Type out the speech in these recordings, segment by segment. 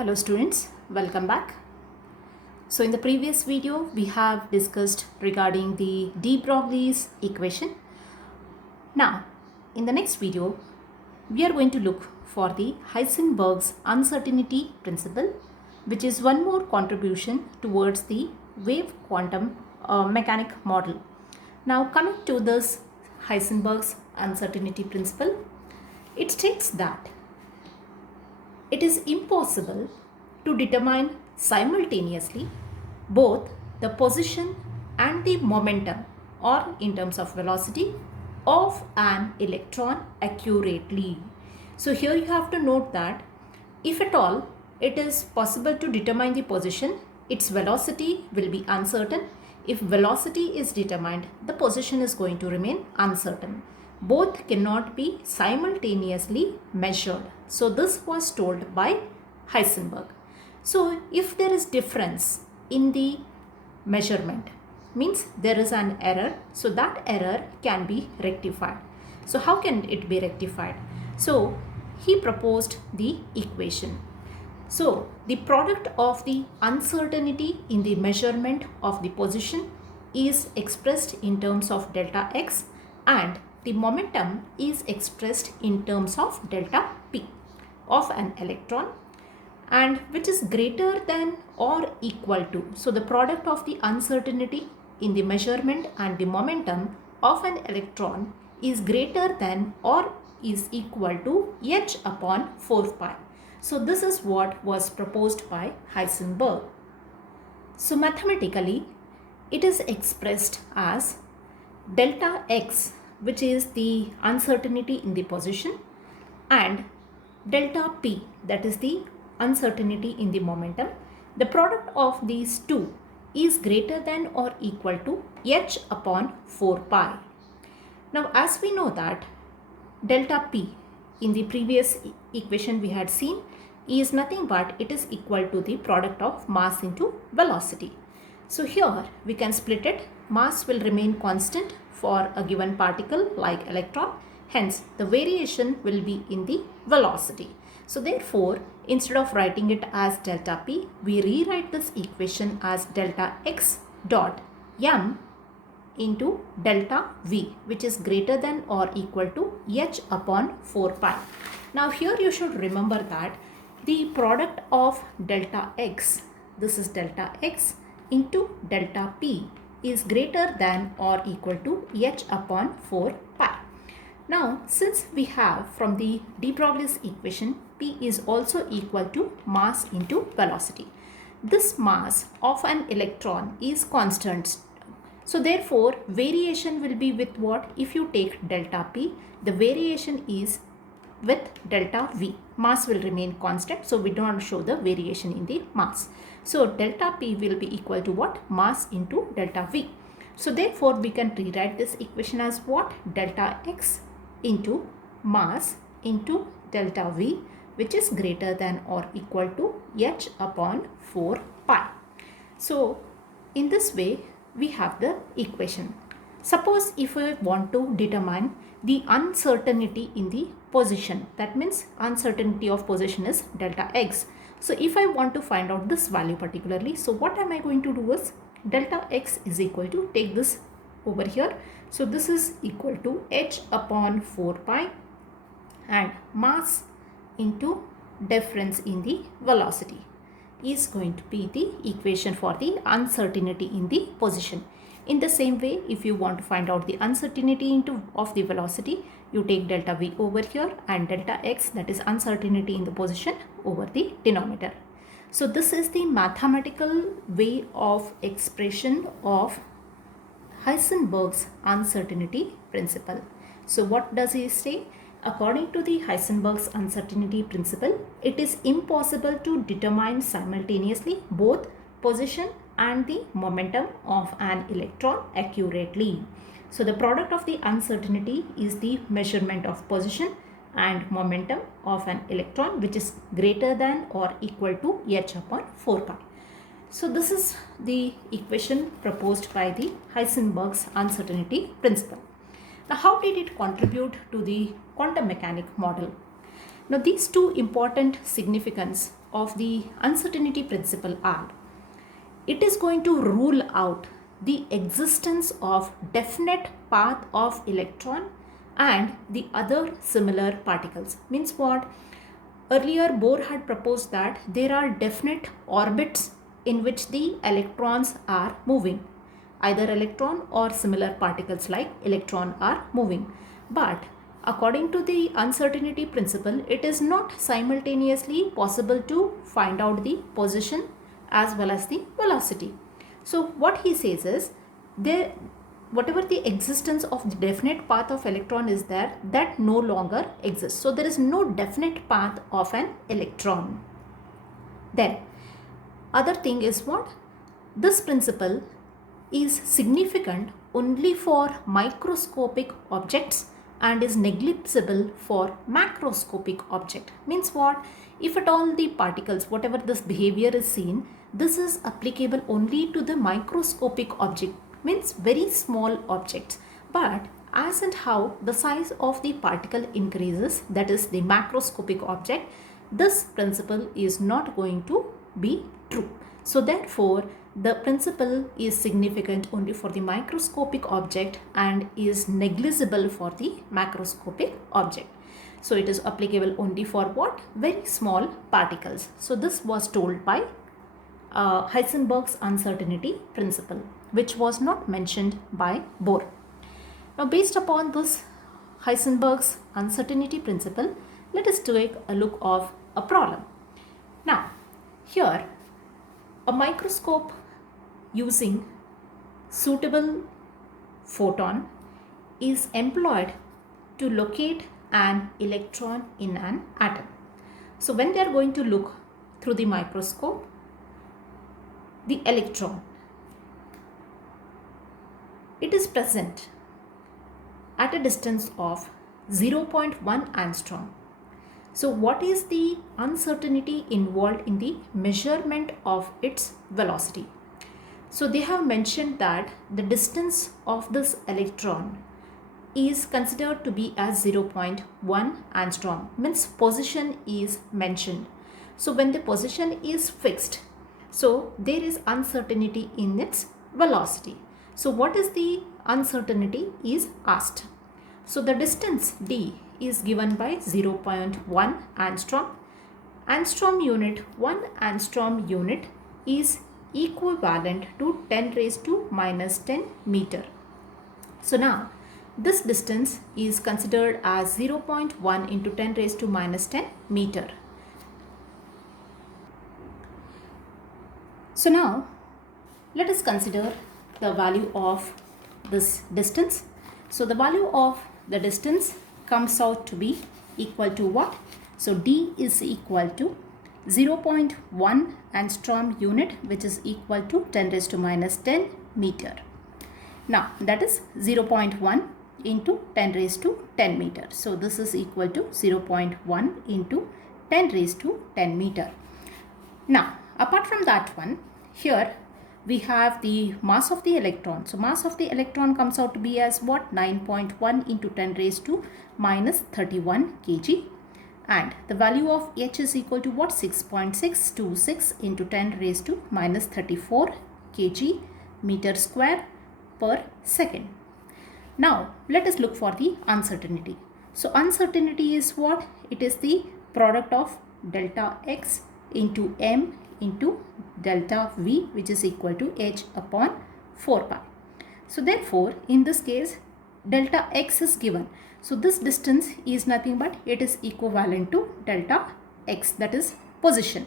Hello students, welcome back. So in the previous video we have discussed regarding the de Broglie's equation. Now in the next video we are going to look for the Heisenberg's uncertainty principle, which is one more contribution towards the wave quantum mechanic model. Now coming to this Heisenberg's uncertainty principle, it states that it is impossible to determine simultaneously both the position and the momentum, or in terms of velocity, of an electron accurately. So here you have to note that if at all it is possible to determine the position, its velocity will be uncertain. If velocity is determined, the position is going to remain uncertain. Both cannot be simultaneously measured. So this was told by Heisenberg. So if there is difference in the measurement, means there is an error, so that error can be rectified. So how can it be rectified? So he proposed the equation. So the product of the uncertainty in the measurement of the position is expressed in terms of delta x, and the momentum is expressed in terms of delta p of an electron, and which is greater than or equal to. So the product of the uncertainty in the measurement and the momentum of an electron is greater than or is equal to h upon 4 pi. So this is what was proposed by Heisenberg. So mathematically it is expressed as delta x, which is the uncertainty in the position, and delta p, that is the uncertainty in the momentum. The product of these two is greater than or equal to h upon 4 pi. Now as we know that delta p in the previous equation we had seen is nothing but it is equal to the product of mass into velocity. So here we can split it. Mass will remain constant for a given particle like electron, hence the variation will be in the velocity. So therefore instead of writing it as delta p, we rewrite this equation as delta x dot m into delta v, which is greater than or equal to h upon 4 pi. Now here you should remember that the product of delta x, this is delta x, into delta p is greater than or equal to h upon 4 pi. Now since we have from the de Broglie's equation p is also equal to mass into velocity, this mass of an electron is constant. So therefore variation will be with what? If you take delta p, the variation is with delta v. Mass will remain constant, so we do not show the variation in the mass. So delta p will be equal to what? Mass into delta v. So therefore we can rewrite this equation as what? Delta x into mass into delta v, which is greater than or equal to h upon 4 pi. So in this way we have the equation. Suppose if we want to determine the uncertainty in the position, that means uncertainty of position is delta x. So if I want to find out this value particularly, so what am I going to do is delta x is equal to, take this over here, so this is equal to h upon 4 pi and mass into difference in the velocity is going to be the equation for the uncertainty in the position. In the same way, if you want to find out the uncertainty of the velocity, you take delta v over here and delta x, that is uncertainty in the position, over the denominator. So this is the mathematical way of expression of Heisenberg's uncertainty principle. So what does he say? According to the Heisenberg's uncertainty principle, it is impossible to determine simultaneously both position and the momentum of an electron accurately. So the product of the uncertainty is the measurement of position and momentum of an electron, which is greater than or equal to h upon 4 pi. So this is the equation proposed by the Heisenberg's uncertainty principle. Now how did it contribute to the quantum mechanic model? Now these two important significance of the uncertainty principle are, it is going to rule out the existence of definite path of electron and the other similar particles. Means what? Earlier Bohr had proposed that there are definite orbits in which the electrons are moving. Either electron or similar particles like electron are moving. But according to the uncertainty principle, it is not simultaneously possible to find out the position as well as the velocity. So what he says is, whatever the existence of the definite path of electron is there, that no longer exists. So there is no definite path of an electron. Then other thing is what? This principle is significant only for microscopic objects and is negligible for macroscopic object. Means what? If at all the particles, whatever this behavior is seen, this is applicable only to the microscopic object, means very small objects. But as and how the size of the particle increases, that is the macroscopic object, this principle is not going to be true. So therefore the principle is significant only for the microscopic object and is negligible for the macroscopic object. So it is applicable only for what? Very small particles. So this was told by Heisenberg's uncertainty principle, which was not mentioned by Bohr. Now based upon this Heisenberg's uncertainty principle, let us take a look of a problem. Now here a microscope using suitable photon is employed to locate an electron in an atom. So when they are going to look through the microscope, the electron, it is present at a distance of 0.1 angstrom. So what is the uncertainty involved in the measurement of its velocity? So they have mentioned that the distance of this electron is considered to be as 0.1 angstrom, means position is mentioned. So when the position is fixed, so there is uncertainty in its velocity. So what is the uncertainty is asked. So the distance d is given by 0.1 angstrom. Angstrom unit, 1 angstrom unit is equivalent to 10 raised to minus 10 meter. So now this distance is considered as 0.1 into 10 raised to minus 10 meter. So now let us consider the value of this distance. So the value of the distance comes out to be equal to what? So d is equal to 0.1 angstrom unit, which is equal to 10 raised to minus 10 meter. Now that is 0.1 into 10 raised to 10 meter. So this is equal to 0.1 into 10 raised to 10 meter. Now apart from that one, here we have the mass of the electron. So mass of the electron comes out to be as what? 9.1 into 10 raised to minus 31 kg. And the value of H is equal to what? 6.626 into 10 raised to minus 34 kg meter square per second. Now let us look for the uncertainty. So uncertainty is what? It is the product of delta x into m into delta v, which is equal to h upon 4 pi. So therefore in this case delta x is given. So this distance is nothing but it is equivalent to delta x, that is position.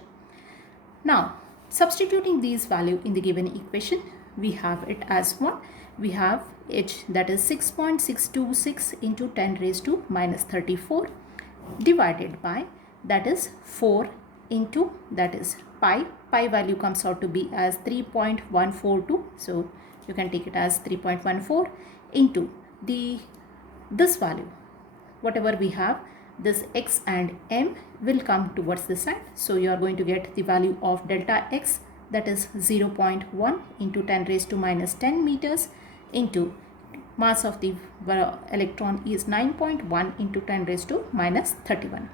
Now substituting these value in the given equation, we have it as what? We have h, that is 6.626 into 10 raised to minus 34 divided by, that is 4 into, that is pi. Pi value comes out to be as 3.142. So you can take it as 3.14 into this value. Whatever we have, this x and m will come towards this side. So you are going to get the value of delta x, that is 0.1 into 10 raised to minus 10 meters into mass of the electron is 9.1 into 10 raised to minus 31.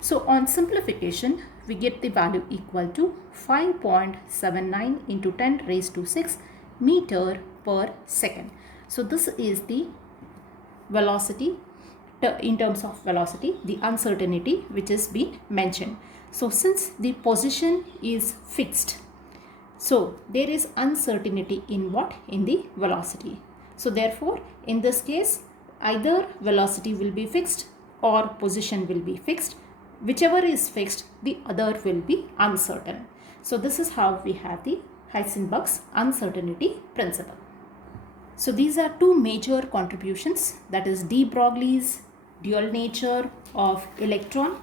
So on simplification, we get the value equal to 5.79 into 10 raised to 6 meter per second. So this is the velocity in terms of velocity, the uncertainty which is being mentioned. So since the position is fixed, so there is uncertainty in what? In the velocity. So therefore in this case either velocity will be fixed or position will be fixed. Whichever is fixed, the other will be uncertain. So this is how we have the Heisenberg's uncertainty principle. So these are two major contributions, that is de Broglie's dual nature of electron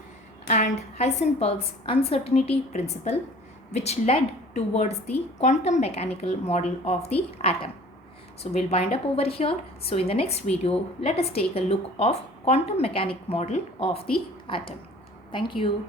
and Heisenberg's uncertainty principle, which led towards the quantum mechanical model of the atom. So we'll wind up over here. So in the next video, let us take a look of quantum mechanic model of the atom. Thank you.